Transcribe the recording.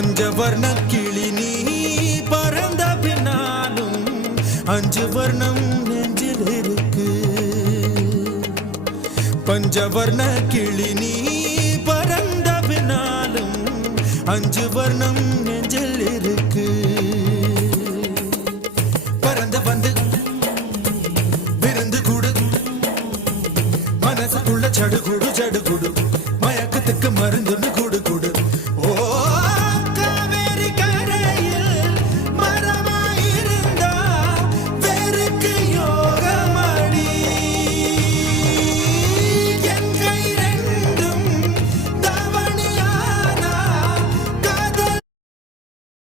பஞ்சவர்ண கிளி நீ பறந்த பின்னாலும் அஞ்சு வர்ணம் நெஞ்சில் இருக்கு. பஞ்சவர்ண கிளி நீ பறந்த பின்னாலும் அஞ்சு வர்ணம் நெஞ்சில் இருக்கு. பறந்து வந்து விருந்து கூடு மனசுக்குள்ள சடுகுடு சடுகுடு மயக்கத்துக்கு மருந்துன்னு